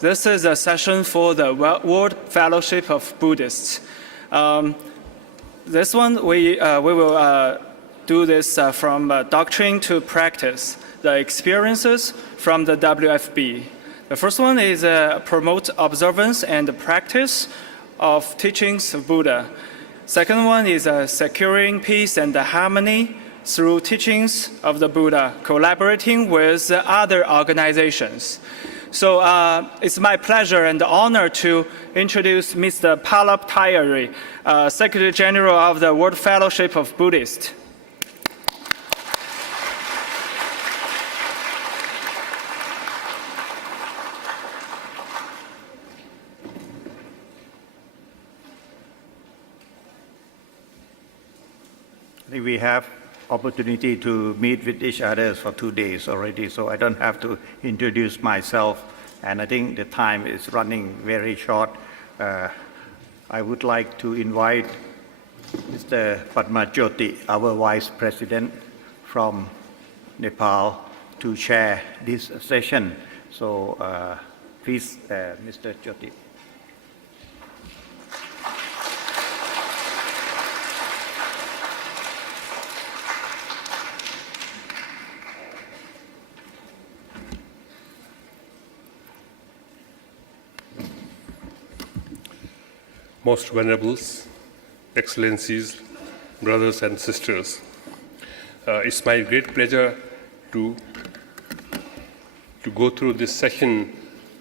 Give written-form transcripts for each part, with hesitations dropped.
This is a session for the World Fellowship of Buddhists. This one, we will do this from doctrine to practice, the experiences from the WFB. The first one is promote observance and practice of teachings of Buddha. Second one is securing peace and harmony through teachings of the Buddha, collaborating with other organizations. So it's my pleasure and honor to introduce Mr. Phallop Thaiarry, Secretary General of the World Fellowship of Buddhists. We have opportunity to meet with each other for 2 days already, so I don't have to introduce myself, and I think the time is running very short. I would like to invite Mr. PADMA JYOTI, our Vice President from Nepal, to chair this session. So please, Mr. JYOTI. Most venerables, excellencies, brothers and sisters, it's my great pleasure to go through this session.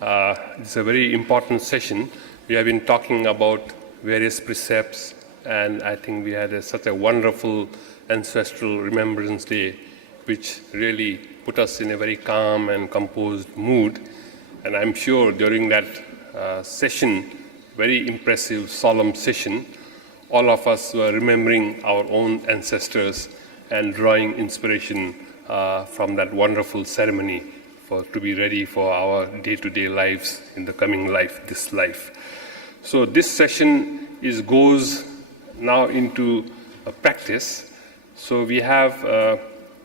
It's a very important session. We have been talking about various precepts, and I think we had such a wonderful ancestral Remembrance Day, which really put us in a very calm and composed mood. And I'm sure during that session, very impressive, solemn session, all of us were remembering our own ancestors and drawing inspiration from that wonderful ceremony to be ready for our day-to-day lives in the coming life, this life. So this session goes now into a practice. So we have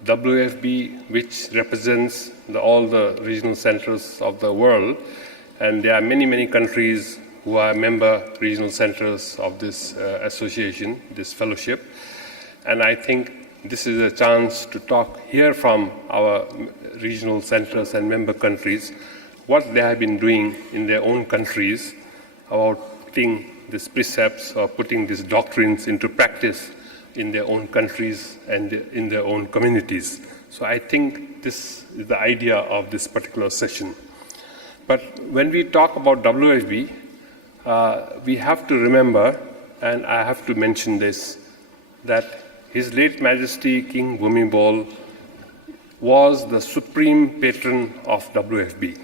WFB, which represents all the regional centers of the world, and there are many, many countries who are member regional centers of this association, this fellowship. And I think this is a chance to hear from our regional centers and member countries what they have been doing in their own countries about putting these precepts or putting these doctrines into practice in their own countries and in their own communities. So I think this is the idea of this particular session. But when we talk about WFB, we have to remember, and I have to mention this, that His late Majesty King Bhumibol was the supreme patron of WFB.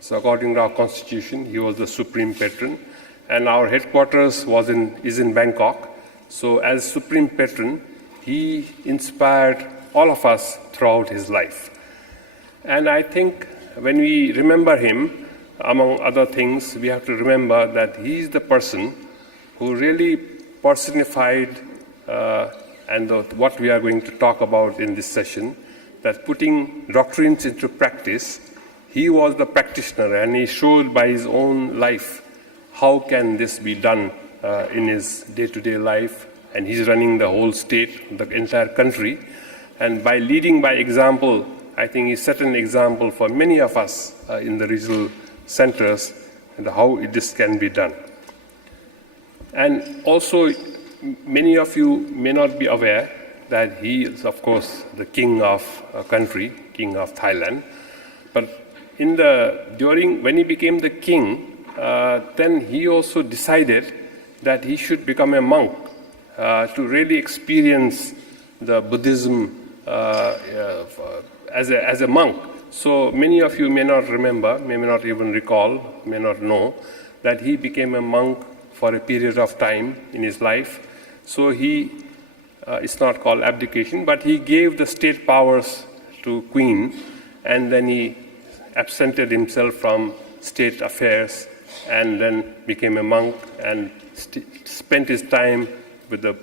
So according to our constitution, he was the supreme patron, and our headquarters is in Bangkok. So as supreme patron, he inspired all of us throughout his life. And I think when we remember him, among other things, we have to remember that he is the person who really personified what we are going to talk about in this session, that putting doctrines into practice, he was the practitioner, and he showed by his own life how can this be done in his day-to-day life, and he's running the whole state, the entire country, and by leading by example, I think he set an example for many of us in the regional centers and how this can be done. And also, many of you may not be aware that he is, of course, the king of a country, king of Thailand. But when he became the king, then he also decided that he should become a monk to really experience the Buddhism as a monk. So many of you may not remember, may not even recall, may not know that he became a monk for a period of time in his life. So it's not called abdication, but he gave the state powers to Queen, and then he absented himself from state affairs and then became a monk and spent his time with the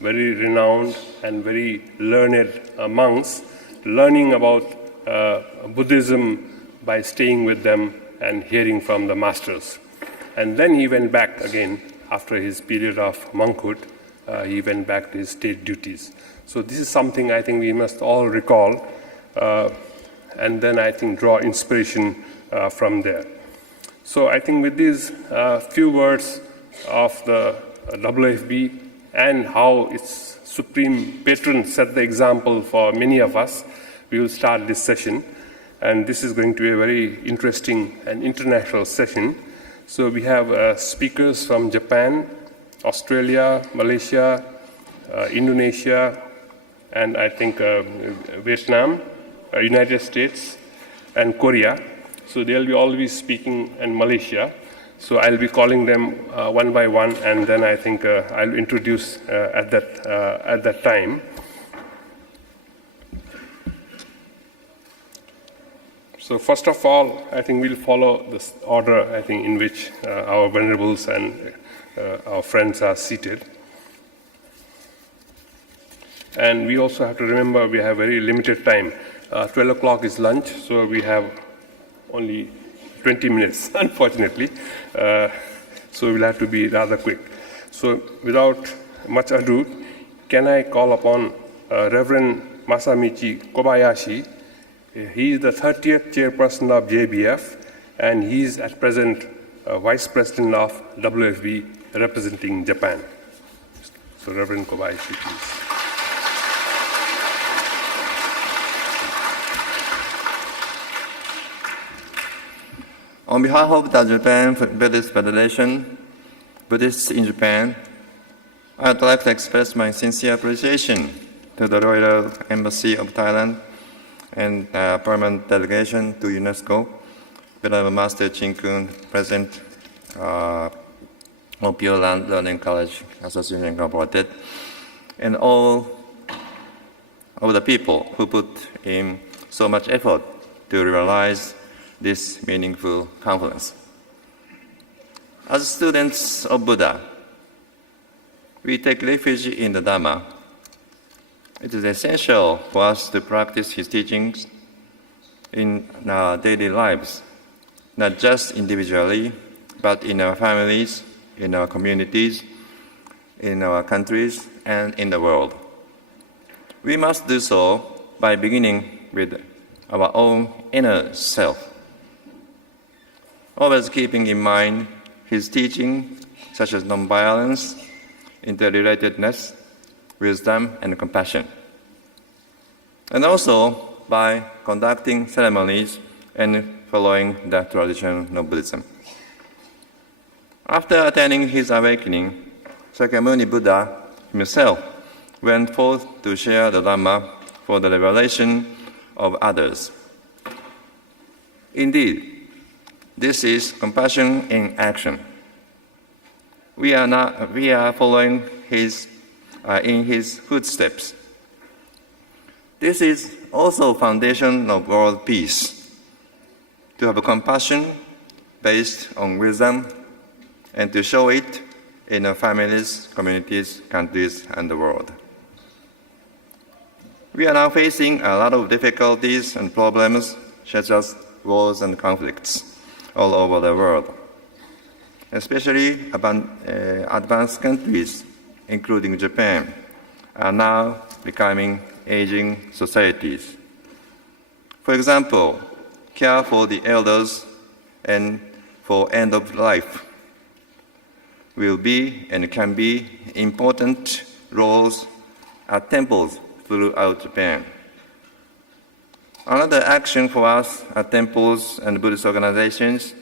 very renowned and very learned monks, learning about Buddhism by staying with them and hearing from the masters. And then he went back again after his period of monkhood. He went back to his state duties. So this is something I think we must all recall, and then I think draw inspiration from there. So I think with these few words of the WFB and how its supreme patron set the example for many of us, we will start this session. And this is going to be a very interesting and international session. So we have speakers from Japan, Australia, Malaysia, Indonesia, and I think Vietnam, United States, and Korea. So they'll be all be speaking in Malaysia. So I'll be calling them one by one, and then I think I'll introduce at that time. So first of all, I think we'll follow this order, I think, in which our venerables and our friends are seated. And we also have to remember we have very limited time. 12 o'clock is lunch, so we have only 20 minutes, unfortunately. So we'll have to be rather quick. So without much ado, can I call upon Reverend Masamichi Kobayashi. He is the 30th chairperson of JBF, and he is at present Vice President of WFB representing Japan. So Reverend Kobayashi, please. On behalf of the Japan Buddhist Federation, Buddhists in Japan, I would like to express my sincere appreciation to the Royal Embassy of Thailand and permanent delegation to UNESCO, Venerable Master Chin Kun, President of Pure Land Learning College Association Incorporated, and all of the people who put in so much effort to realize this meaningful conference. As students of Buddha, we take refuge in the Dhamma. It is essential for us to practice his teachings in our daily lives, not just individually, but in our families, in our communities, in our countries, and in the world. We must do so by beginning with our own inner self, always keeping in mind his teaching, such as nonviolence, interrelatedness, wisdom, and compassion. And also by conducting ceremonies and following the tradition of Buddhism. After attaining his awakening, Shakyamuni Buddha himself went forth to share the Dhamma for the revelation of others. Indeed, this is compassion in action. We are following in his footsteps. This is also foundation of world peace, to have compassion based on wisdom and to show it in our families, communities, countries, and the world. We are now facing a lot of difficulties and problems, such as wars and conflicts all over the world. Especially advanced countries, including Japan, are now becoming aging societies. For example, care for the elders and for end of life will be and can be important roles at temples throughout Japan. Another action for us at temples and Buddhist organizations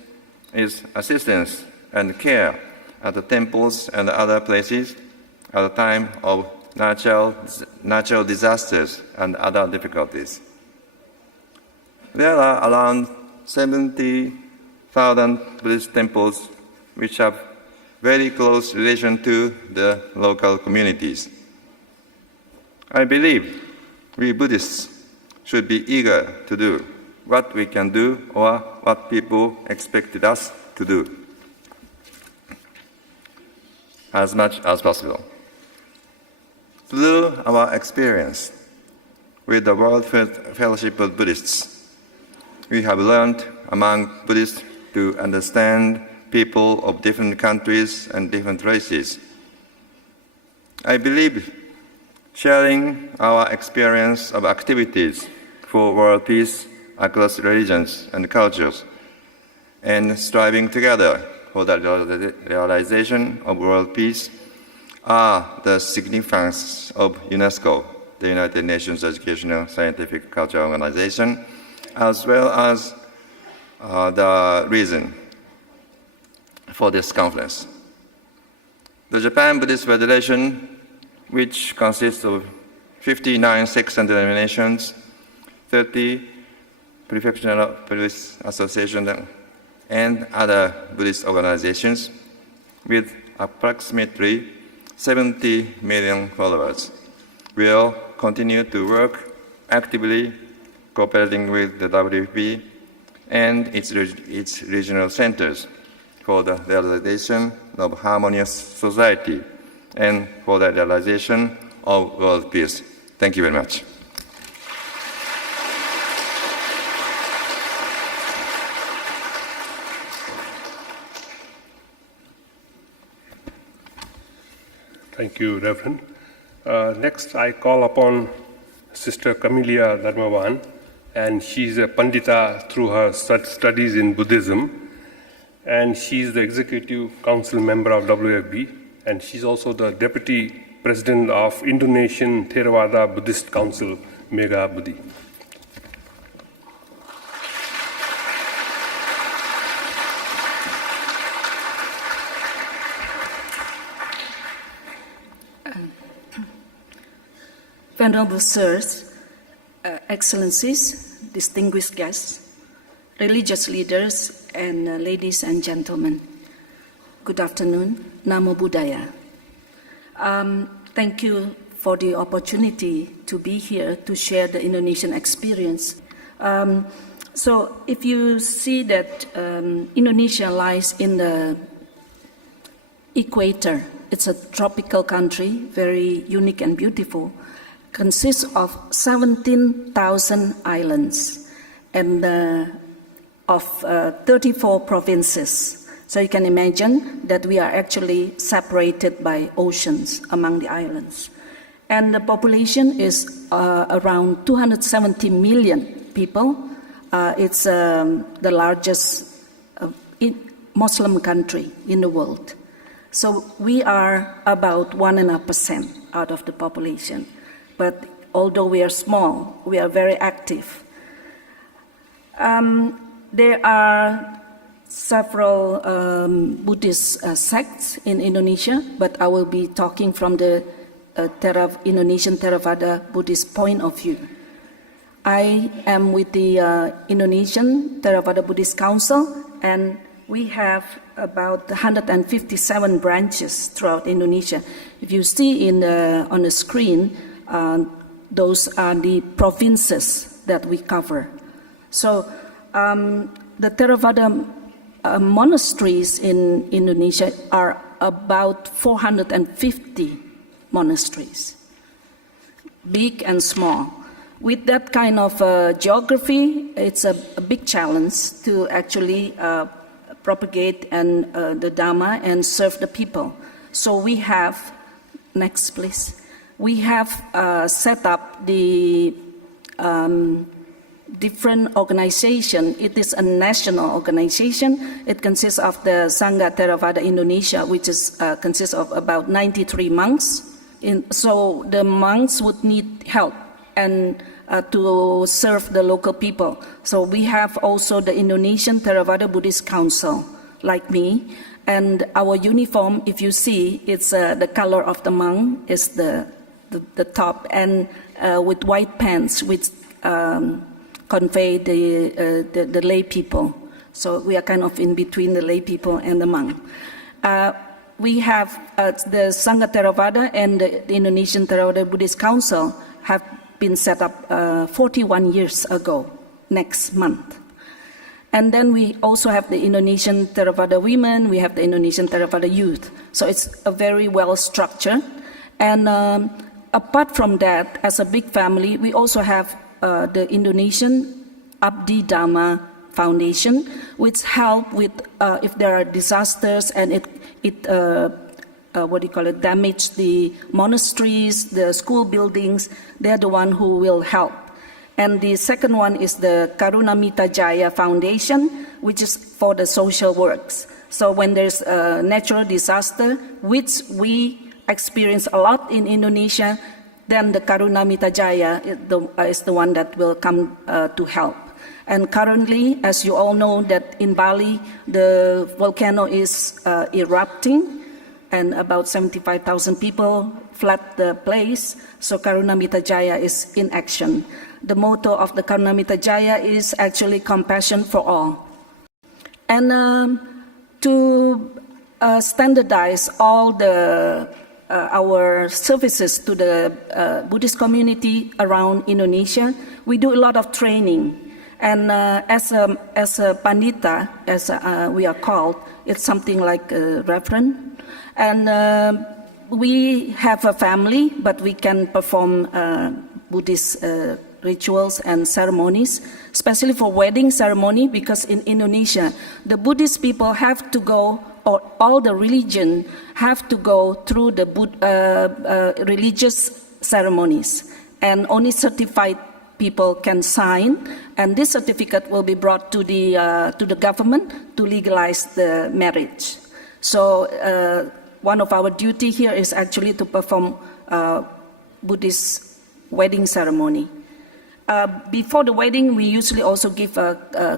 is assistance and care at the temples and other places at a time of natural disasters and other difficulties. There are around 70,000 Buddhist temples which have very close relation to the local communities. I believe we Buddhists should be eager to do what we can do or what people expected us to do as much as possible. Through our experience with the World Fellowship of Buddhists, we have learned among Buddhists to understand people of different countries and different races. I believe sharing our experience of activities for world peace across religions and cultures and striving together for the realization of world peace are the significance of UNESCO, the United Nations Educational, Scientific, Cultural Organization, as well as the reason for this conference. The Japan Buddhist Federation, which consists of 59 sects and denominations, 30 prefectural Buddhist associations, and other Buddhist organizations with approximately 70 million followers, will continue to work actively cooperating with the WFP and its regional centers for the realization of harmonious society and for the realization of world peace. Thank you very much. Thank you, Reverend. Next, I call upon Sister CAMELIA Dharmawan, and she's a Pandita through her studies in Buddhism, and she's the Executive Council member of WFB, and she's also the Deputy President of Indonesian Theravada Buddhist Council, Mega Buddhi. Venerable Sirs, Excellencies, distinguished guests, religious leaders, and ladies and gentlemen, good afternoon. Namo Buddhaya. Thank you for the opportunity to be here to share the Indonesian experience. So if you see that Indonesia lies in the equator, it's a tropical country, very unique and beautiful, consists of 17,000 islands and of 34 provinces. So you can imagine that we are actually separated by oceans among the islands. And the population is around 270 million people. It's the largest Muslim country in the world. So we are about 1.5% out of the population. But although we are small, we are very active. There are several Buddhist sects in Indonesia, but I will be talking from the Indonesian Theravada Buddhist point of view. I am with the Indonesian Theravada Buddhist Council, and we have about 157 branches throughout Indonesia. If you see on the screen, those are the provinces that we cover. So the Theravada monasteries in Indonesia are about 450 monasteries, big and small. With that kind of geography, it's a big challenge to actually propagate the Dhamma and serve the people. So we have, next please. We have set up the different organization. It is a national organization. It consists of the Sangha Theravada Indonesia, which consists of about 93 monks. So the monks would need help and to serve the local people. So we have also the Indonesian Theravada Buddhist Council, like me. And our uniform, if you see, it's the color of the monk is the top, and with white pants, which convey the lay people. So we are kind of in between the lay people and the monk. We have the Sangha Theravada and the Indonesian Theravada Buddhist Council have been set up 41 years ago, next month. And then we also have the Indonesian Theravada Women, we have the Indonesian Theravada Youth. So it's a very well structured. And apart from that, as a big family, we also have the Indonesian Abdi Dhamma Foundation, which help with if there are disasters and damage the monasteries, the school buildings. They're the one who will help. And the second one is the Karunamita Jaya Foundation, which is for the social works. So when there's a natural disaster, which we experience a lot in Indonesia, then the Karunamita Jaya is the one that will come to help. And currently, as you all know, that in Bali, the volcano is erupting, and about 75,000 people fled the place. So Karunamita Jaya is in action. The motto of the Karunamita Jaya is actually compassion for all. And to standardize all the our services to the Buddhist community around Indonesia, we do a lot of training. And as a pandita, as we are called, it's something like a reverend. And we have a family, but we can perform Buddhist rituals and ceremonies, especially for wedding ceremony, because in Indonesia, the Buddhist people have to go, or all the religion have to go through the religious ceremonies, and only certified people can sign, and this certificate will be brought to the government to legalize the marriage. So one of our duty here is actually to perform Buddhist wedding ceremony. Before the wedding, we usually also give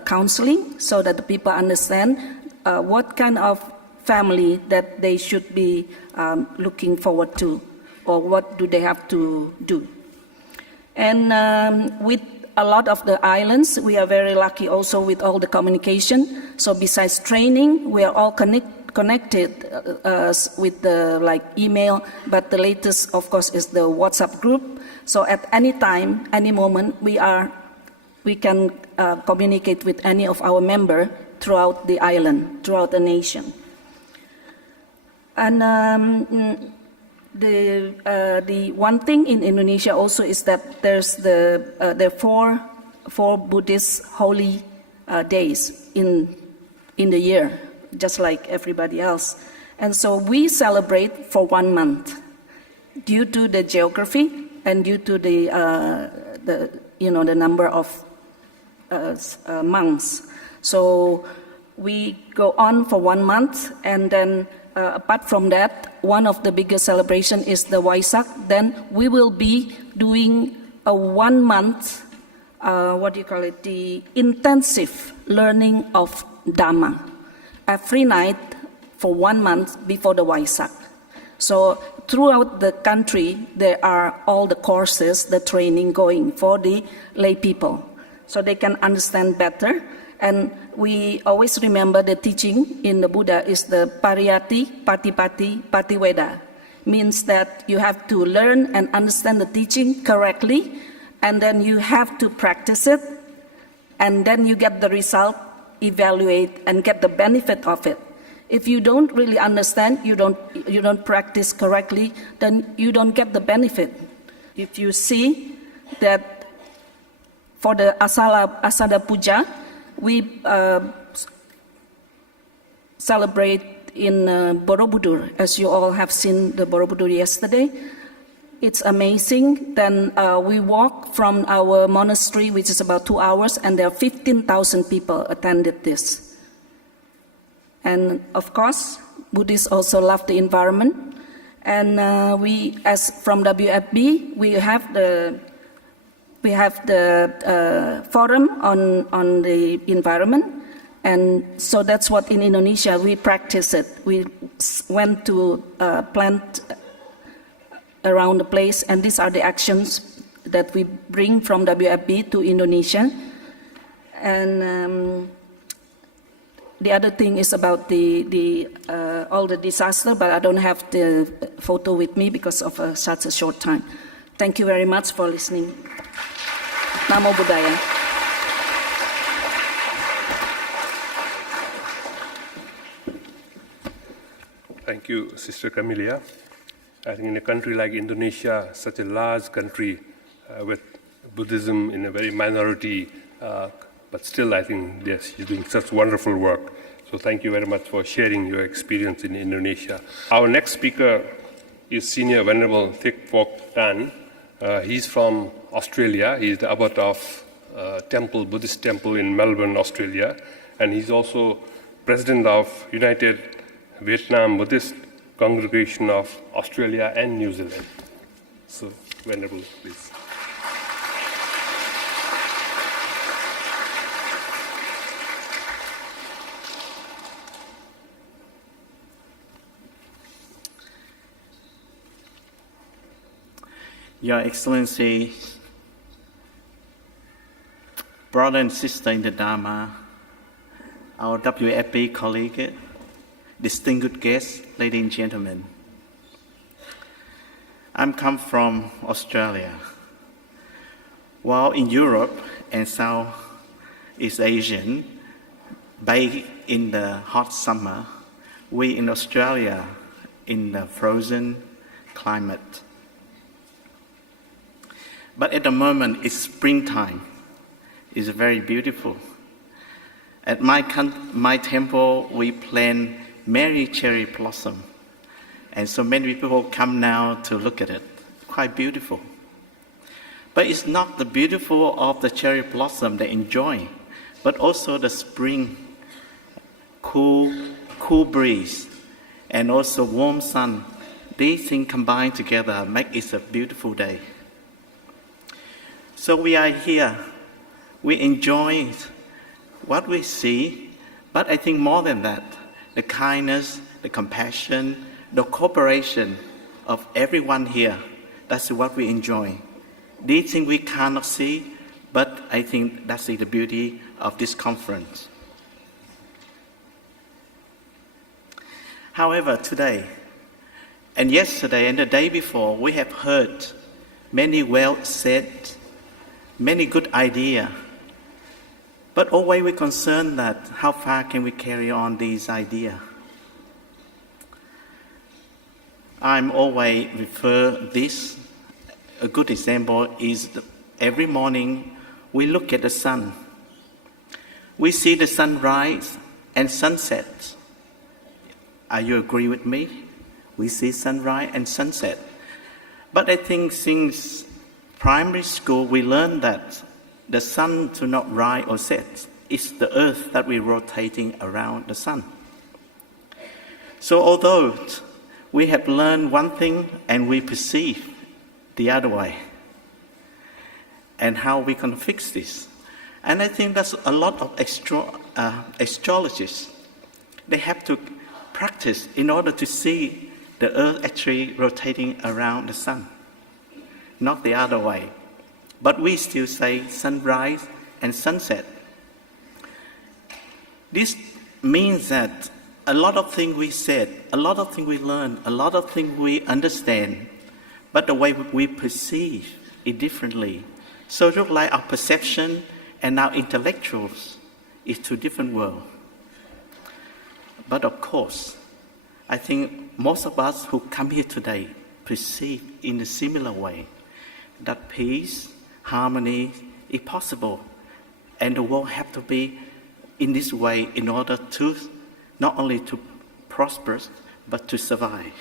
counseling so that the people understand what kind of family that they should be looking forward to, or what do they have to do. And with a lot of the islands, we are very lucky also with all the communication. So besides training, we are all connected with the email, but the latest, of course, is the WhatsApp group. So at any time, any moment, we can communicate with any of our members throughout the island, throughout the nation. And the one thing in Indonesia also is that there's there are four Buddhist holy days in the year, just like everybody else. And so we celebrate for 1 month due to the geography and due to the number of months. So we go on for 1 month, and then apart from that, one of the biggest celebration is the Waisak. Then we will be doing a 1 month, the intensive learning of Dhamma every night for 1 month before the Waisak. So throughout the country, there are all the courses, the training going for the lay people, so they can understand better. And we always remember the teaching in the Buddha is the pariyati, patipati, patiweda. Means that you have to learn and understand the teaching correctly, and then you have to practice it, and then you get the result, evaluate, and get the benefit of it. If you don't really understand, you don't practice correctly, then you don't get the benefit. If you see that for the Asada Puja, we celebrate in Borobudur, as you all have seen the Borobudur yesterday. It's amazing. Then we walk from our monastery, which is about 2 hours, and there are 15,000 people attended this. And of course, Buddhists also love the environment. And we, as from WFB, we have the forum on the environment, and so that's what in Indonesia we practice it. We went to plant around the place, and these are the actions that we bring from WFB to Indonesia. And the other thing is about all the disaster, but I don't have the photo with me because of such a short time. Thank you very much for listening. Namo Buddhaya. Thank you, Sister Camelia. I think in a country like Indonesia, such a large country with Buddhism in a very minority but still I think yes, she's doing such wonderful work. So thank you very much for sharing your experience in Indonesia. Our next speaker is Senior Venerable THICH PHUOC Tan. He's from Australia. He's the abbot of Buddhist temple in Melbourne, Australia. And he's also president of United Vietnam Buddhist Congregation of Australia and New Zealand. So, Venerable, please. Your Excellency, brother and sister in the Dharma, our WFP colleague, distinguished guests, ladies and gentlemen. I come from Australia. While in Europe and Southeast Asia, bathe in the hot summer, we in Australia in the frozen climate. But at the moment, it's springtime. It's very beautiful. At my temple, we plant many cherry blossom. And so many people come now to look at it. Quite beautiful. But it's not the beautiful of the cherry blossom they enjoy, but also the spring, cool breeze, and also warm sun. These things combined together make it a beautiful day. So we are here. We enjoy what we see, but I think more than that, the kindness, the compassion, the cooperation of everyone here, that's what we enjoy. These things we cannot see, but I think that's the beauty of this conference. However, today, and yesterday, and the day before, we have heard many well said, many good ideas. But always we're concerned that how far can we carry on these ideas? I'm always refer this. A good example is every morning we look at the sun. We see the sunrise and sunset. Are you agree with me? We see sunrise and sunset. But I think since primary school, we learned that the sun do not rise or set. It's the earth that we're rotating around the sun. So although we have learned one thing and we perceive the other way, and how we can fix this. And I think that's a lot of astrologists. They have to practice in order to see the earth actually rotating around the sun, not the other way. But we still say sunrise and sunset. This means that a lot of things we said, a lot of things we learned, a lot of things we understand, but the way we perceive it differently. So it looks like our perception and our intellectuals is two different worlds. But of course, I think most of us who come here today perceive in a similar way that peace, harmony is possible, and the world have to be in this way in order to not only to prosper, but to survive.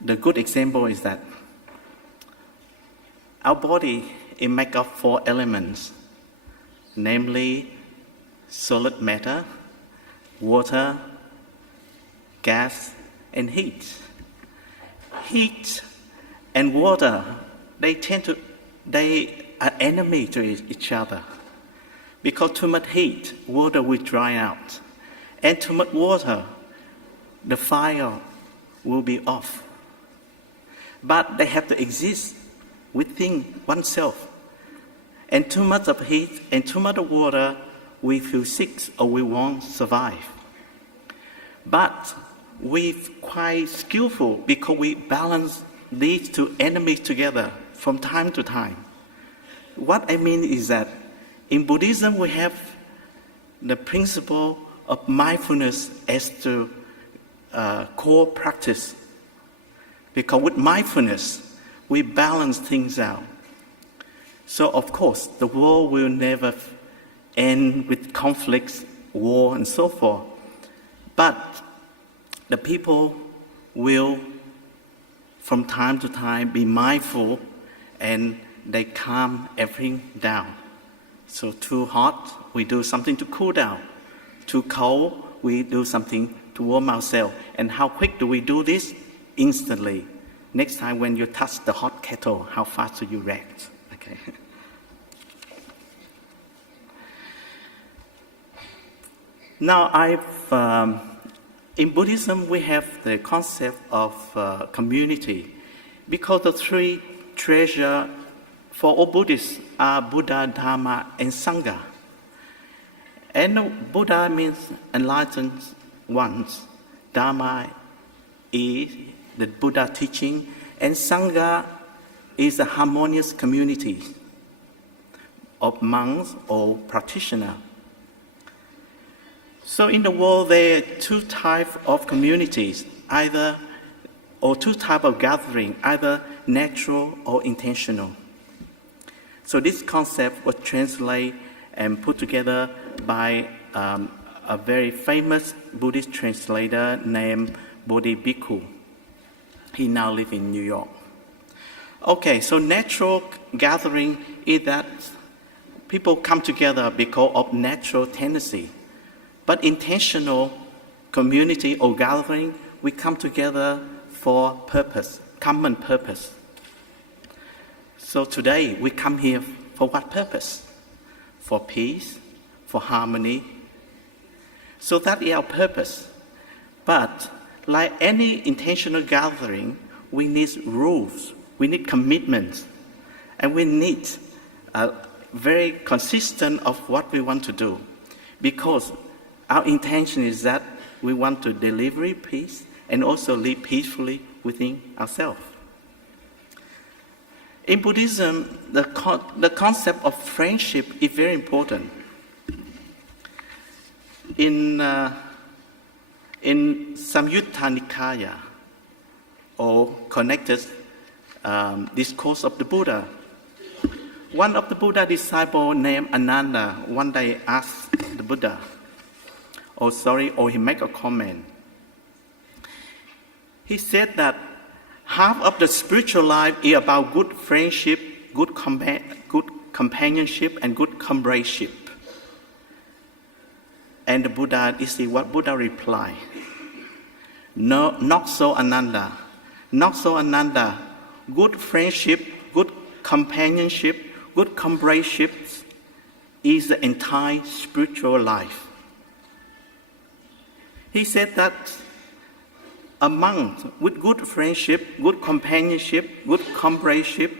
The good example is that our body is made of 4 elements, namely solid matter, water, gas, and heat. Heat and water, they are enemy to each other. Because too much heat, water will dry out. And too much water, the fire will be off. But they have to exist within oneself. And too much of heat and too much of water, we feel sick or we won't survive. But we're quite skillful because we balance these two enemies together from time to time. What I mean is that in Buddhism, we have the principle of mindfulness as the core practice. Because with mindfulness, we balance things out. So of course, the world will never end with conflicts, war, and so forth. But the people will, from time to time, be mindful and they calm everything down. So too hot, we do something to cool down. Too cold, we do something to warm ourselves. And how quick do we do this? Instantly. Next time when you touch the hot kettle, how fast do you react? Okay. Now, in Buddhism, we have the concept of community, because the three treasures for all Buddhists are Buddha, Dharma, and Sangha. And Buddha means enlightened ones. Dharma is the Buddha teaching, and Sangha is a harmonious community of monks or practitioners. So in the world, there are two types of communities, two types of gathering, either natural or intentional. So this concept was translated and put together by a very famous Buddhist translator named Bodhi Bhikkhu. He now lives in New York. Okay, so natural gathering is that people come together because of natural tendency. But intentional community or gathering, we come together for purpose, common purpose. So today, we come here for what purpose? For peace, for harmony. So that is our purpose. But like any intentional gathering, we need rules, we need commitments, and we need very consistent of what we want to do. Because our intention is that we want to deliver peace and also live peacefully within ourselves. In Buddhism, the concept of friendship is very important. In Samyutta Nikaya, or connected discourse of the Buddha, one of the Buddha disciples named Ananda one day asked the Buddha, or he made a comment. He said that half of the spiritual life is about good friendship, good companionship, and good comradeship. And the Buddha, you see what Buddha replied? No, not so, Ananda. Not so, Ananda. Good friendship, good companionship, good comradeship is the entire spiritual life. He said that a monk with good friendship, good companionship, good comradeship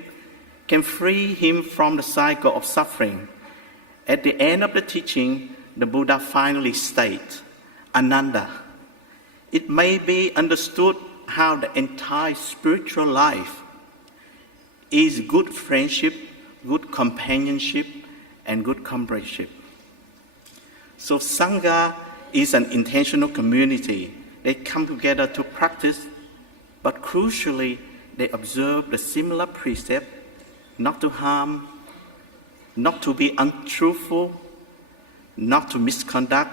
can free him from the cycle of suffering. At the end of the teaching, the Buddha finally states, Ananda, it may be understood how the entire spiritual life is good friendship, good companionship, and good comradeship. So Sangha is an intentional community. They come together to practice, but crucially, they observe the similar precept, not to harm, not to be untruthful, not to misconduct,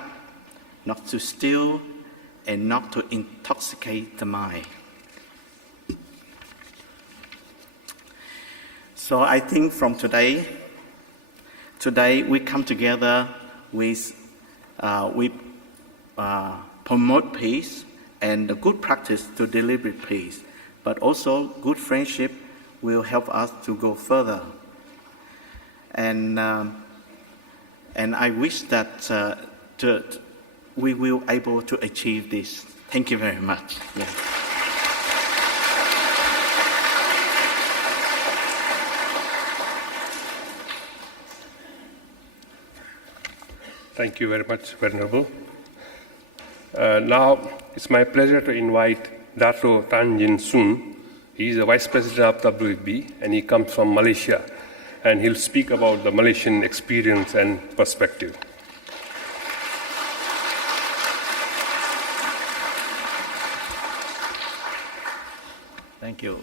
not to steal, and not to intoxicate the mind. So I think from today we come together with, we promote peace and the good practice to deliver peace, but also good friendship will help us to go further. And I wish that we will able to achieve this. Thank you very much. Yeah. Thank you very much, Venerable. Now, it's my pleasure to invite Dato Tan Jin Soon. He is the Vice President of WFB, and he comes from Malaysia, and he'll speak about the Malaysian experience and perspective. Thank you,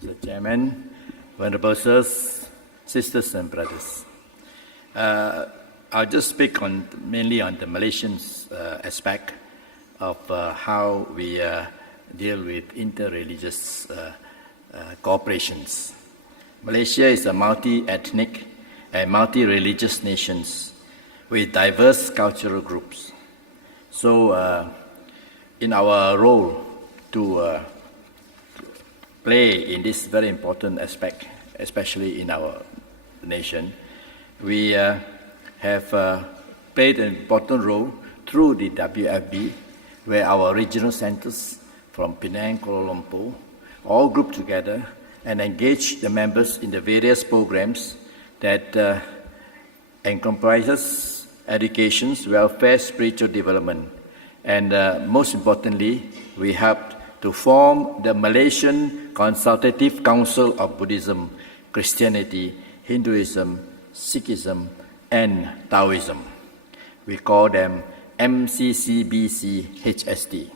Mr. Chairman, Venerable Sirs, sisters and brothers. I'll just speak mainly on the Malaysian aspect of how we deal with inter-religious cooperations. Malaysia is a multi-ethnic and multi-religious nation with diverse cultural groups. So in our role to play in this very important aspect, especially in our nation, we have played an important role through the WFB, where our regional centers from Penang, Kuala Lumpur, all grouped together and engage the members in the various programs that encompasses education, welfare, spiritual development. And most importantly, we helped to form the Malaysian Consultative Council of Buddhism, Christianity, Hinduism, Sikhism, and Taoism. We call them MCCBCHST.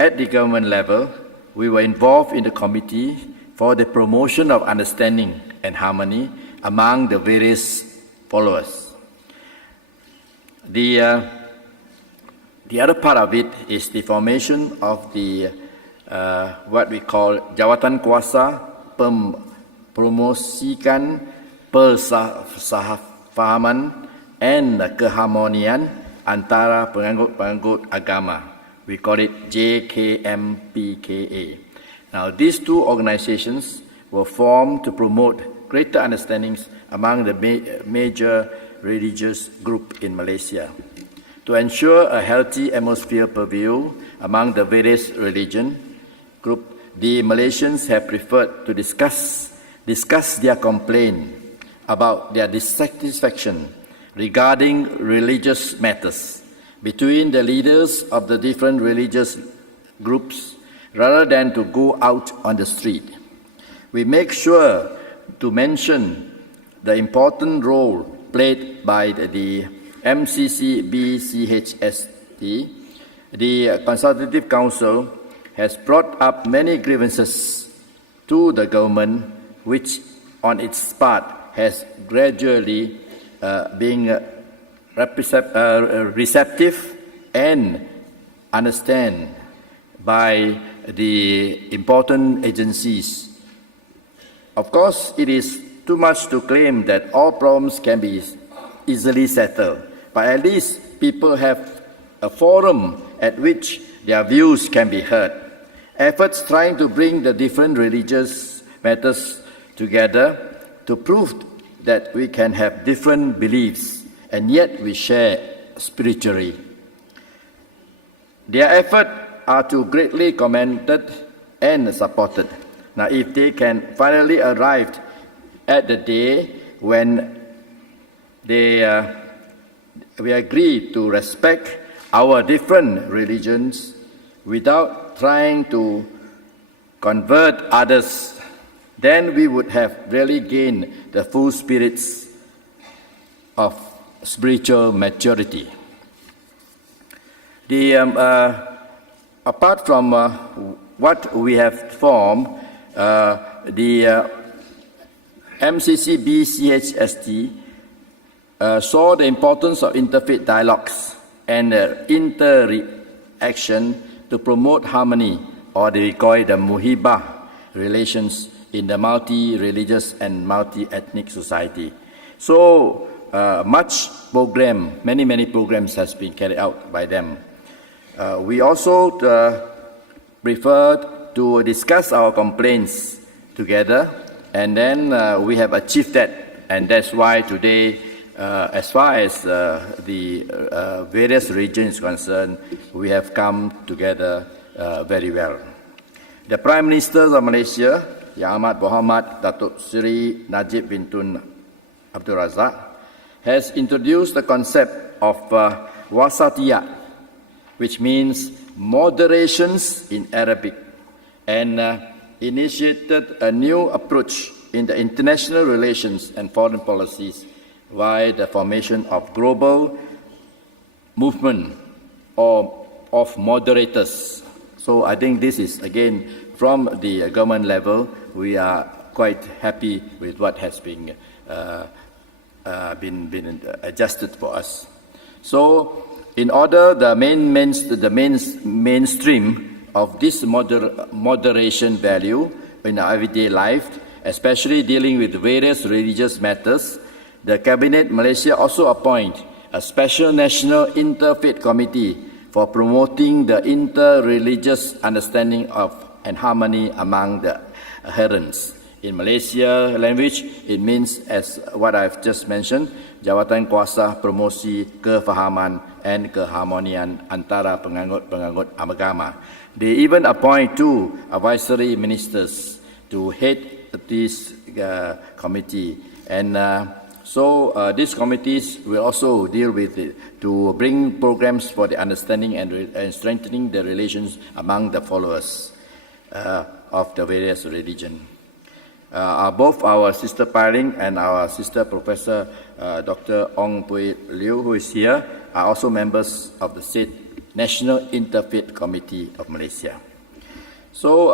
At the government level, we were involved in the committee for the promotion of understanding and harmony among the various followers. The other part of it is the formation of the what we call jawatan kuasa promosikan persahafahaman and keharmonian antara penganggut agama. We call it JKMPKA. Now, these two organizations were formed to promote greater understandings among the major religious groups in Malaysia. To ensure a healthy atmosphere prevail among the various religion groups, the Malaysians have preferred to discuss their complaint about their dissatisfaction regarding religious matters between the leaders of the different religious groups rather than to go out on the street. We make sure to mention the important role played by the MCCBCHST. The Consultative Council has brought up many grievances to the government, which on its part has gradually been receptive and understand by the important agencies. Of course, it is too much to claim that all problems can be easily settled, but at least people have a forum at which their views can be heard. Efforts trying to bring the different religious matters together to prove that we can have different beliefs and yet we share spiritually. Their efforts are to greatly commended and supported. Now, if they can finally arrive at the day when we agree to respect our different religions without trying to convert others, then we would have really gained the full spirits of spiritual maturity. Apart from what we have formed, the MCCBCHST saw the importance of interfaith dialogues and interaction to promote harmony, or they call it the muhibah relations in the multi-religious and multi-ethnic society. So many programs has been carried out by them. We also preferred to discuss our complaints together, and then we have achieved that, and that's why today, as far as the various regions concerned, we have come together very well. The Prime Minister of Malaysia, Yang Amat Berhormat Datuk Seri Najib bin Tun Abdul Razak, has introduced the concept of wasatiyat, which means moderations in Arabic, and initiated a new approach in the international relations and foreign policies via the formation of global movement of moderators. So I think this is, again, from the government level, we are quite happy with what has been adjusted for us. So, in order the mainstream of this moderation value in our everyday life, especially dealing with various religious matters, the Cabinet Malaysia also appoint a special national interfaith committee for promoting the inter-religious understanding of and harmony among the adherents. In Malaysia language, it means, as what I've just mentioned, Jawatan Kuasa Promosi Kefahaman and Keharmonian antara penganut-penganut agama. They even appoint 2 advisory ministers to head this committee. And so these committees will also deal with it to bring programs for the understanding and strengthening the relations among the followers of the various religions. Both our sister Piling and our sister Professor Dr. Ong Pui Liu, who is here, are also members of the said National Interfaith Committee of Malaysia. So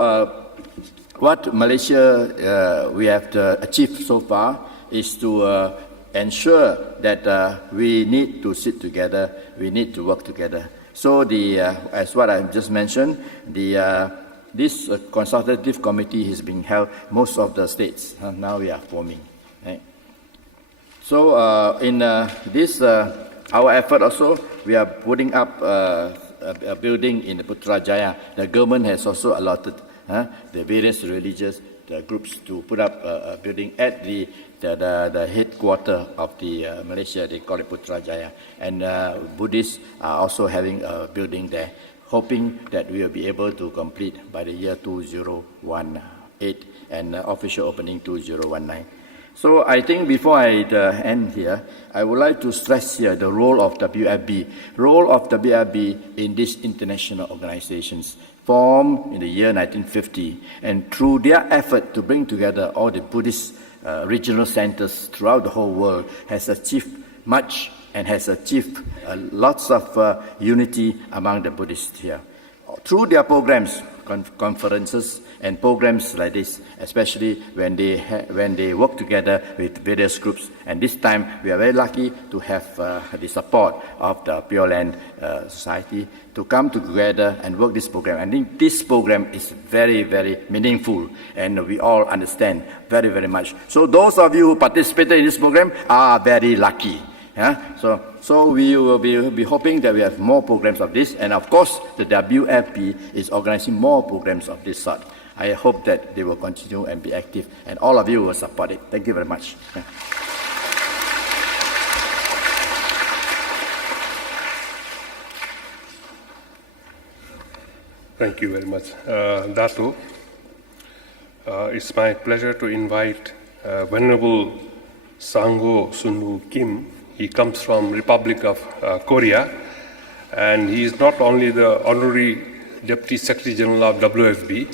what Malaysia we have achieved so far is to ensure that we need to sit together, we need to work together. So as what I just mentioned, this consultative committee has been held most of the states. Now we are forming. Right? So in this, our effort also, we are putting up a building in Putrajaya. The government has also allotted the various religious groups to put up a building at the headquarters of the Malaysia. They call it Putrajaya. And Buddhists are also having a building there, hoping that we will be able to complete by the year 2018 and official opening 2019. So I think before I end here, I would like to stress here the role of WFB. Role of WFB in these international organizations formed in the year 1950, and through their effort to bring together all the Buddhist regional centers throughout the whole world, has achieved much and has achieved lots of unity among the Buddhists here. Through their programs, conferences and programs like this, especially when they work together with various groups. And this time, we are very lucky to have the support of the Pure Land Society to come together and work this program. I think this program is very, very meaningful, and we all understand very, very much. So those of you who participated in this program are very lucky. Yeah? So we will be hoping that we have more programs of this, and of course the WFP is organizing more programs of this sort. I hope that they will continue and be active, and all of you will support it. Thank you very much. Thank you very much, Dato. It's my pleasure to invite Venerable Sangho Sunwoo Kim. He comes from Republic of Korea, and he is not only the Honorary Deputy Secretary General of WFB,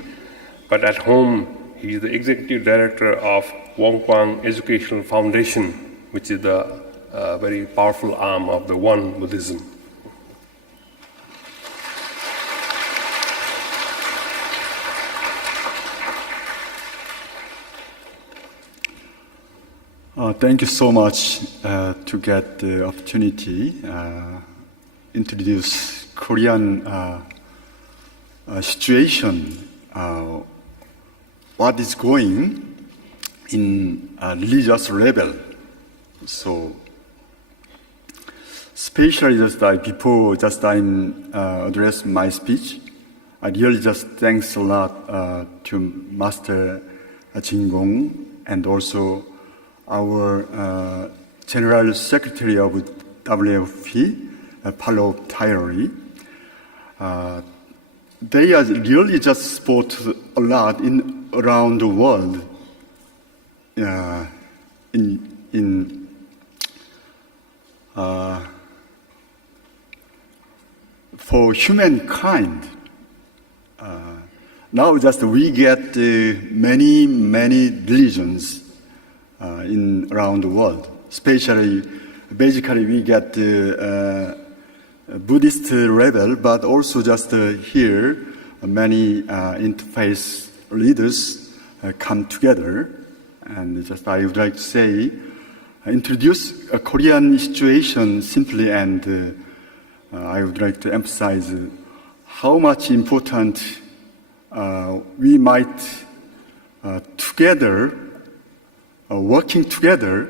but at home he is the Executive Director of Wong Kwang Educational Foundation, which is the very powerful arm of the One Buddhism. Thank you so much to get the opportunity introduce Korean situation, what is going in religious level. So, especially just before I address my speech, I really just thanks a lot to Master Jiang Fan and also our General Secretary of WFP, Phallop Thaiarry. They are really just support a lot around the world for humankind. Now just we get many religions around the world. Basically we get Buddhist level, but also just here many interfaith leaders come together. And just I would like to say, introduce a Korean situation simply, and I would like to emphasize how much important we might together, working together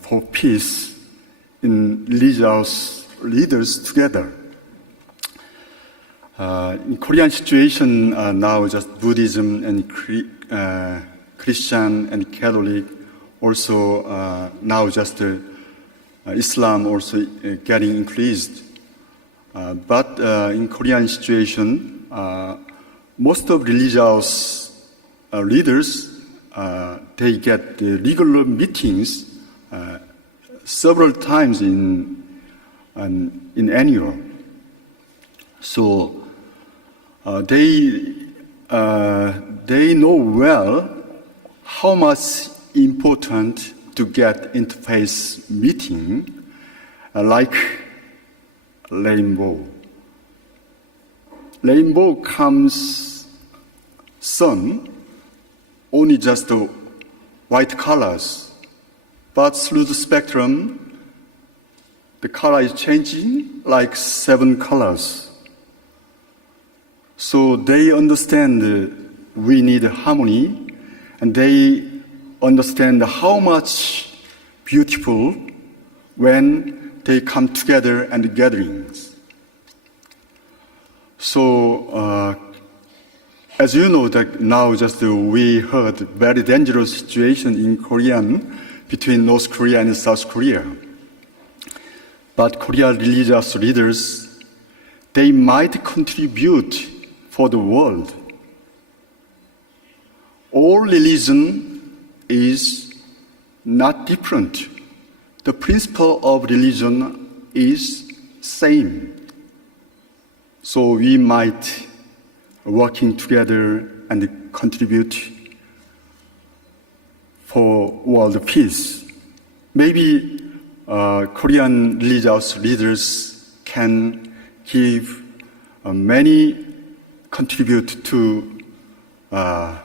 for peace in religious leaders together. In Korean situation now, just Buddhism and Christian and Catholic, also now just Islam also getting increased. But in Korean situation, most of religious leaders, they get the regular meetings several times in annual. So they know well how much important to get interface meeting like rainbow. Rainbow comes sun only just the white colors, but through the spectrum the color is changing like 7 colors. So they understand we need harmony, and they understand how much beautiful when they come together and gatherings. So as you know, that now just we heard very dangerous situation in Korean between North Korea and South Korea. But Korean religious leaders, they might contribute for the world. All religion is not different. The principle of religion is same. So we might working together and contribute for world peace. Maybe Korean religious leaders can give many contribute to the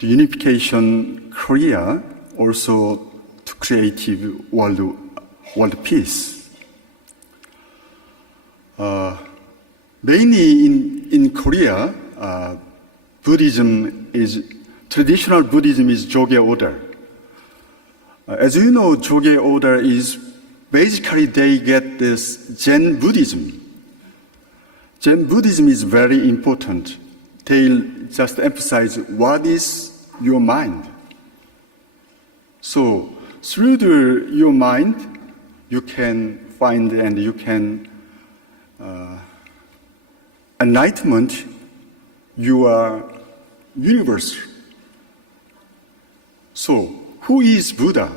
unification Korea, also to creative world peace. Mainly in Korea, traditional Buddhism is Jogye order. As you know, Jogye order is basically they get this Zen Buddhism. Zen Buddhism is very important. They just emphasize what is your mind. So through your mind, you can find and you can enlightenment. You are universal. So who is Buddha?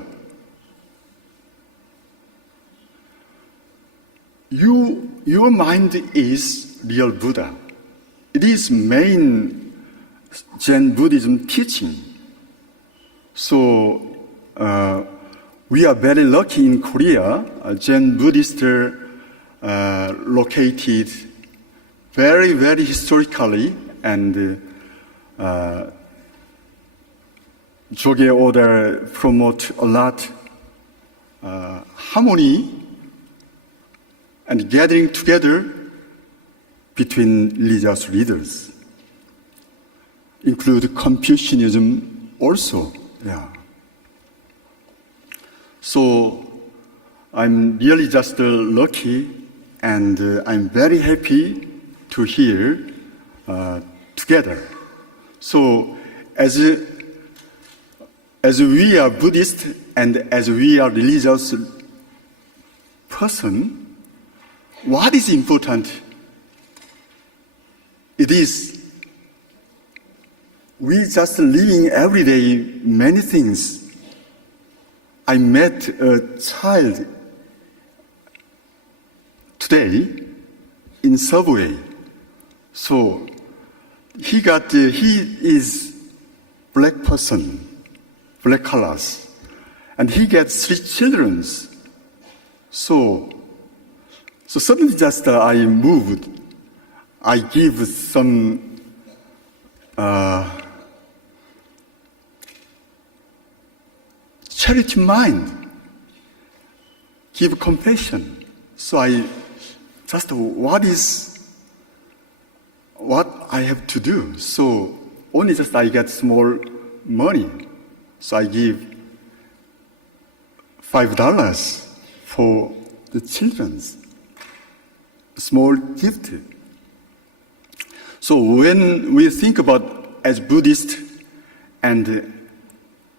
Your mind is real Buddha. It is main Zen Buddhism teaching. So we are very lucky in Korea. Zen Buddhists located very, very historically, and Jogye order promote a lot harmony and gathering together between religious leaders, include Confucianism also. Yeah. So I'm really just lucky, and I'm very happy to hear together. So as we are Buddhist and as we are religious person, what is important? It is we just living every day many things. I met a child today in subway. So he is black person, black colors, and he gets 3 children. So suddenly just I moved. I give some charity mind, give compassion. So I just, what I have to do? So only just I get small money. So I give $5 for the children's small gift. So when we think about as Buddhist and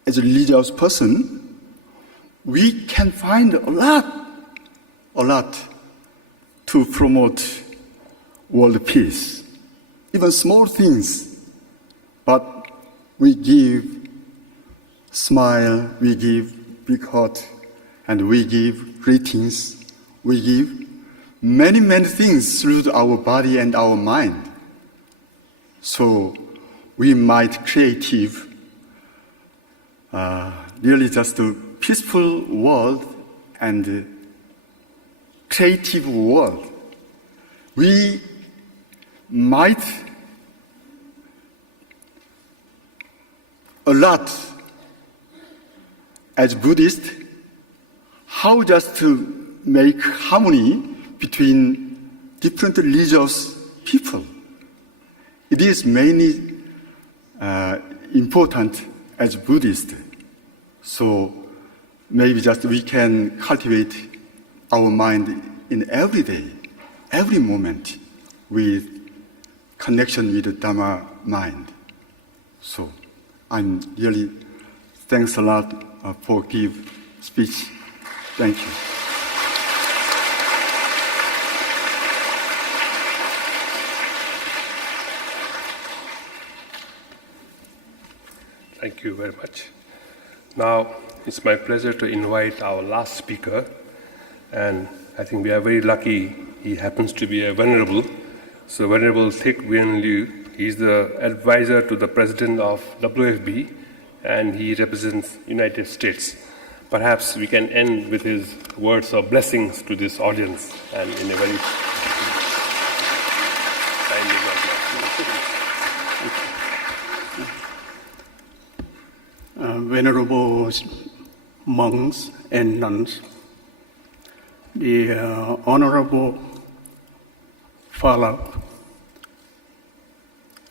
as a religious person, we can find a lot to promote world peace. Even small things, but we give smile, we give big heart, and we give greetings, we give many things through our body and our mind. So we might creative, really just a peaceful world and creative world. We might a lot as Buddhists, how just to make harmony between different religious people. It is mainly important as Buddhists. So maybe just we can cultivate our mind in every day, every moment with connection with the Dhamma mind. So I'm really thanks a lot for give speech. Thank you. Thank you very much. Now, it's my pleasure to invite our last speaker, and I think we are very lucky he happens to be a Venerable. So Venerable Thich Nguyen Liu, he is the advisor to the President of WFB, and he represents United States. Perhaps we can end with his words of blessings to this audience, and in a very Venerable monks and nuns, the Honorable Phallop,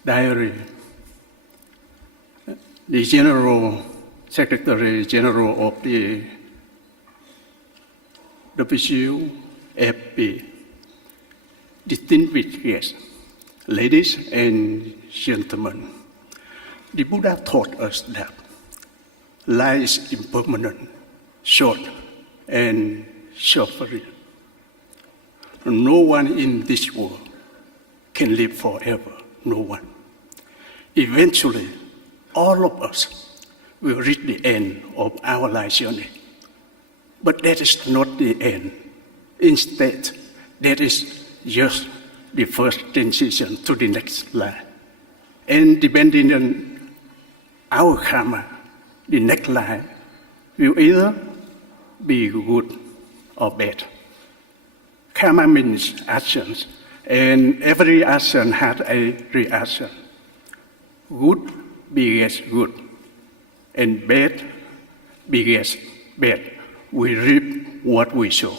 Thaiarry, the General Secretary General of the WFP, distinguished guests, ladies and gentlemen, the Buddha taught us that life is impermanent, short, and suffering. No one in this world can live forever, no one. Eventually, all of us will reach the end of our life journey. But that is not the end. Instead, that is just the first transition to the next life. And depending on our karma, the next life will either be good or bad. Karma means actions, and every action has a reaction. Good begets good, and bad begets bad. We reap what we sow.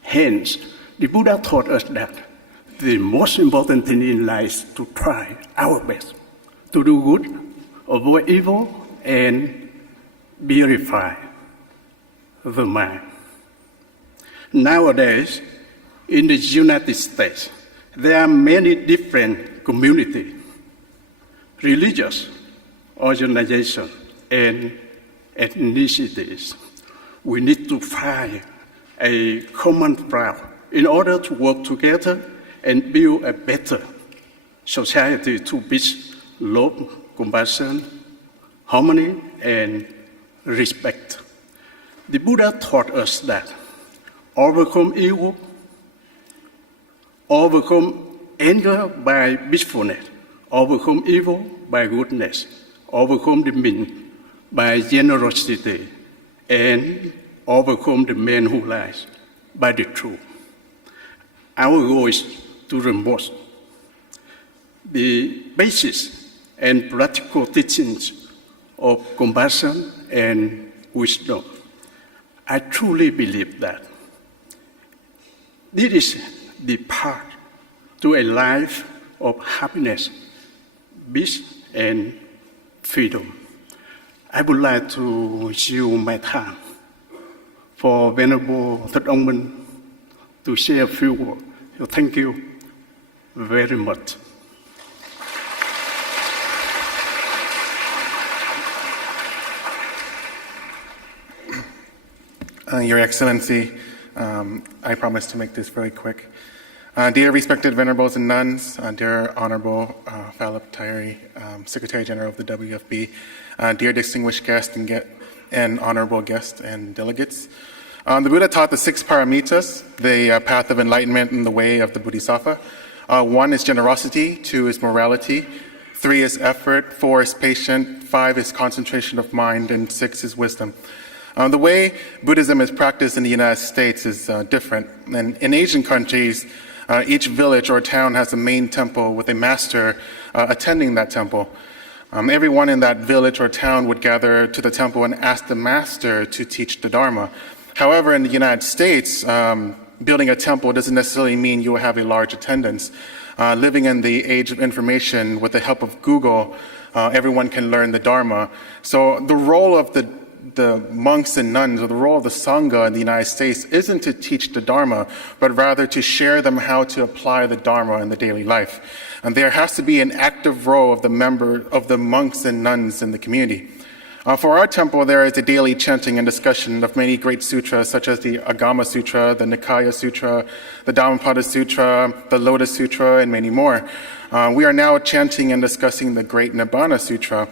Hence, the Buddha taught us that the most important thing in life is to try our best to do good, avoid evil, and purify the mind. Nowadays, in the United States, there are many different communities, religious organizations, and ethnicities. We need to find a common ground in order to work together and build a better society to peace, love, compassion, harmony, and respect. The Buddha taught us that overcome evil, overcome anger by peacefulness, overcome evil by goodness, overcome the mean by generosity, and overcome the man who lies by the truth. Our goal is to reinforce the basis and practical teachings of compassion and wisdom. I truly believe that this is the path to a life of happiness, peace, and freedom. I would like to use my time for Venerable Thich Nhat Hanh to share a few words. So thank you very much. Your Excellency, I promise to make this very quick. Dear respected venerables and nuns, dear Honorable Phallop Thaiarry, Secretary General of the WFB, dear distinguished guests and honorable guests and delegates. The Buddha taught the 6 paramitas, the path of enlightenment and the way of the Bodhisattva. 1 is generosity, 2 is morality, 3 is effort, 4 is patience, 5 is concentration of mind, and 6 is wisdom. The way Buddhism is practiced in the United States is different. And in Asian countries, each village or town has a main temple with a master attending that temple. Everyone in that village or town would gather to the temple and ask the master to teach the Dharma. However, in the United States, building a temple doesn't necessarily mean you will have a large attendance. Living in the age of information with the help of Google, everyone can learn the Dharma. So the role of the monks and nuns, or the role of the Sangha in the United States, isn't to teach the Dharma, but rather to share them how to apply the Dharma in the daily life. And there has to be an active role of the monks and nuns in the community. For our temple, there is a daily chanting and discussion of many great sutras, such as the Agama Sutra, the Nikaya Sutra, the Dhammapada Sutra, the Lotus Sutra, and many more. We are now chanting and discussing the great Nibbana Sutra.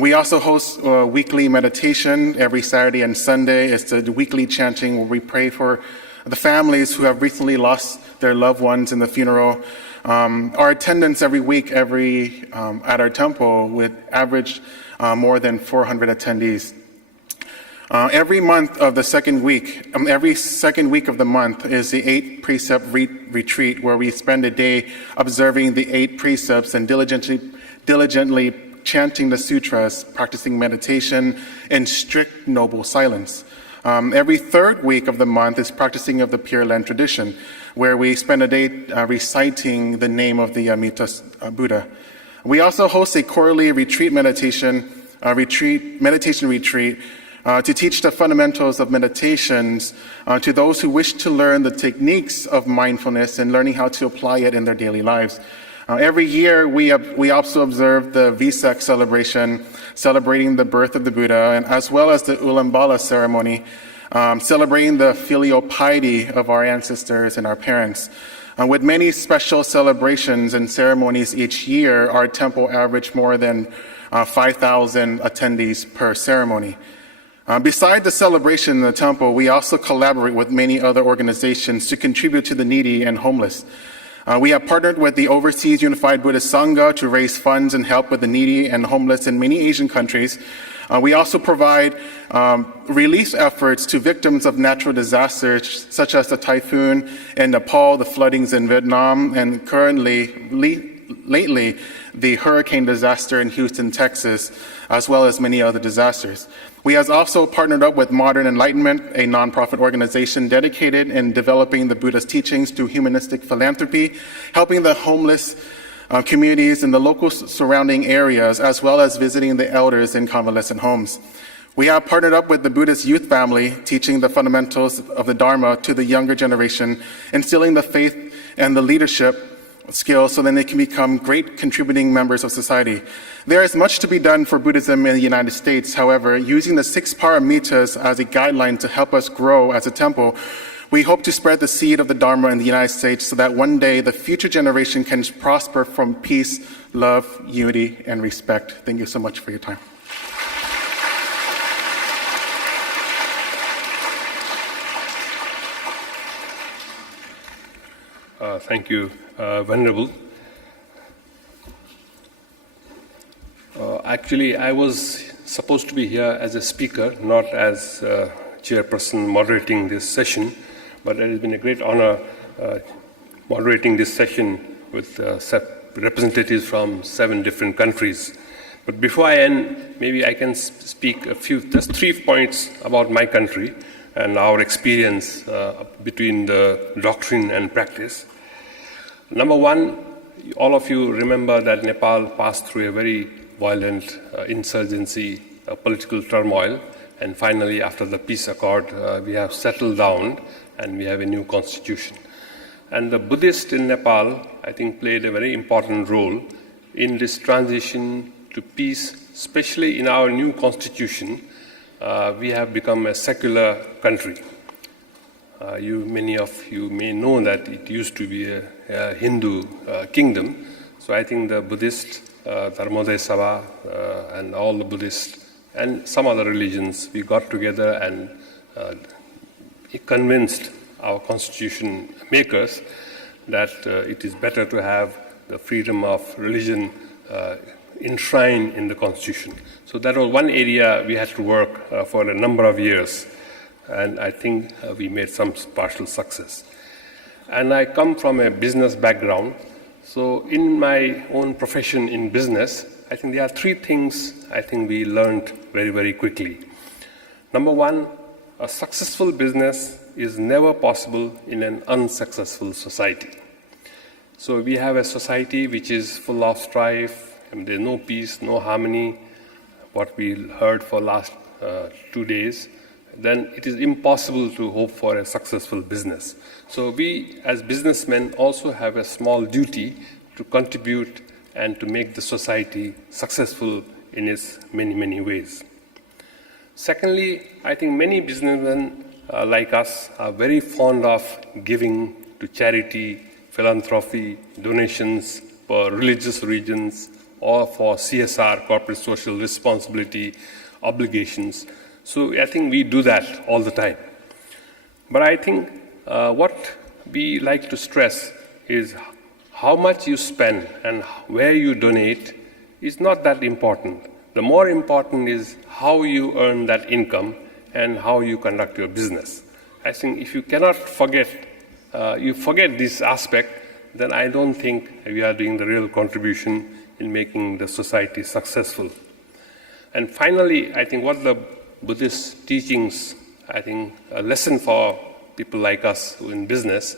We also host weekly meditation every Saturday and Sunday. It's the weekly chanting where we pray for the families who have recently lost their loved ones in the funeral. Our attendance every week at our temple would average more than 400 attendees. Every month of the second week, every second week of the month is the 8 precept retreat, where we spend a day observing the 8 precepts and diligently chanting the sutras, practicing meditation, and strict noble silence. Every third week of the month is practicing of the Pure Land tradition, where we spend a day reciting the name of the Amita Buddha. We also host a quarterly meditation retreat to teach the fundamentals of meditations to those who wish to learn the techniques of mindfulness and learning how to apply it in their daily lives. Every year, we also observe the Vesak celebration, celebrating the birth of the Buddha, and as well as the Ulambala ceremony, celebrating the filial piety of our ancestors and our parents. With many special celebrations and ceremonies each year, our temple averaged more than 5,000 attendees per ceremony. Beside the celebration in the temple, we also collaborate with many other organizations to contribute to the needy and homeless. We have partnered with the Overseas Unified Buddhist Sangha to raise funds and help with the needy and homeless in many Asian countries. We also provide relief efforts to victims of natural disasters, such as the typhoon in Nepal, the floodings in Vietnam, and lately, the hurricane disaster in Houston, Texas, as well as many other disasters. We have also partnered up with Modern Enlightenment, a nonprofit organization dedicated in developing the Buddha's teachings through humanistic philanthropy, helping the homeless communities in the local surrounding areas, as well as visiting the elders in convalescent homes. We have partnered up with the Buddhist Youth Family, teaching the fundamentals of the Dharma to the younger generation, instilling the faith and the leadership skills so then they can become great contributing members of society. There is much to be done for Buddhism in the United States. However, using the 6 paramitas as a guideline to help us grow as a temple, we hope to spread the seed of the Dharma in the United States so that one day the future generation can prosper from peace, love, unity, and respect. Thank you so much for your time. Thank you, Venerable. Actually, I was supposed to be here as a speaker, not as chairperson moderating this session, but it has been a great honor moderating this session with representatives from 7 different countries. But before I end, maybe I can speak just 3 points about my country and our experience between the doctrine and practice. Number one, all of you remember that Nepal passed through a very violent insurgency, political turmoil, and finally, after the peace accord, we have settled down and we have a new constitution. And the Buddhists in Nepal, I think, played a very important role in this transition to peace, especially in our new constitution. We have become a secular country. Many of you may know that it used to be a Hindu kingdom. So I think the Buddhist, Dharmodaya Sabha, and all the Buddhists and some other religions, we got together and convinced our constitution makers that it is better to have the freedom of religion enshrined in the constitution. So that was one area we had to work for a number of years, and I think we made some partial success. And I come from a business background, so in my own profession in business, I think there are 3 things I think we learned very, very quickly. Number one, a successful business is never possible in an unsuccessful society. So we have a society which is full of strife, and there's no peace, no harmony, what we heard for last 2 days, then it is impossible to hope for a successful business. So we as businessmen also have a small duty to contribute and to make the society successful in its many, many ways. Secondly, I think many businessmen like us are very fond of giving to charity, philanthropy, donations for religious reasons, or for CSR, corporate social responsibility, obligations. So I think we do that all the time. But I think what we like to stress is how much you spend and where you donate is not that important. The more important is how you earn that income and how you conduct your business. I think if you cannot forget, you forget this aspect, then I don't think we are doing the real contribution in making the society successful. And finally, I think what the Buddhist teachings, I think a lesson for people like us who in business,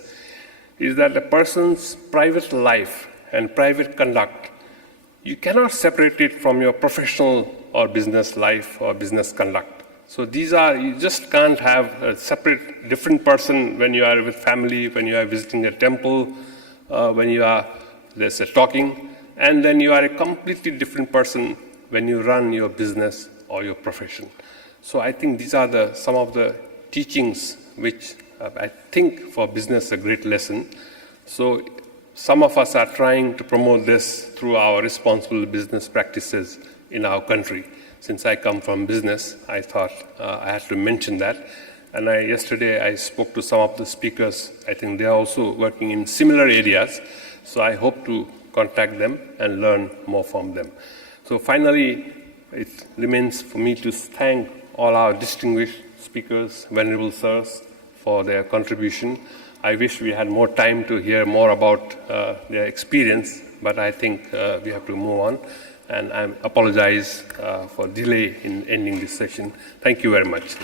is that a person's private life and private conduct, you cannot separate it from your professional or business life or business conduct. So you just can't have a separate, different person when you are with family, when you are visiting a temple, when you are, let's say, talking, and then you are a completely different person when you run your business or your profession. So I think these are some of the teachings which I think for business a great lesson. So some of us are trying to promote this through our responsible business practices in our country. Since I come from business, I thought I had to mention that. And yesterday I spoke to some of the speakers. I think they are also working in similar areas. So I hope to contact them and learn more from them. So finally, it remains for me to thank all our distinguished speakers, venerable sirs, for their contribution. I wish we had more time to hear more about their experience, but I think we have to move on. And I apologize for delay in ending this session. Thank you very much.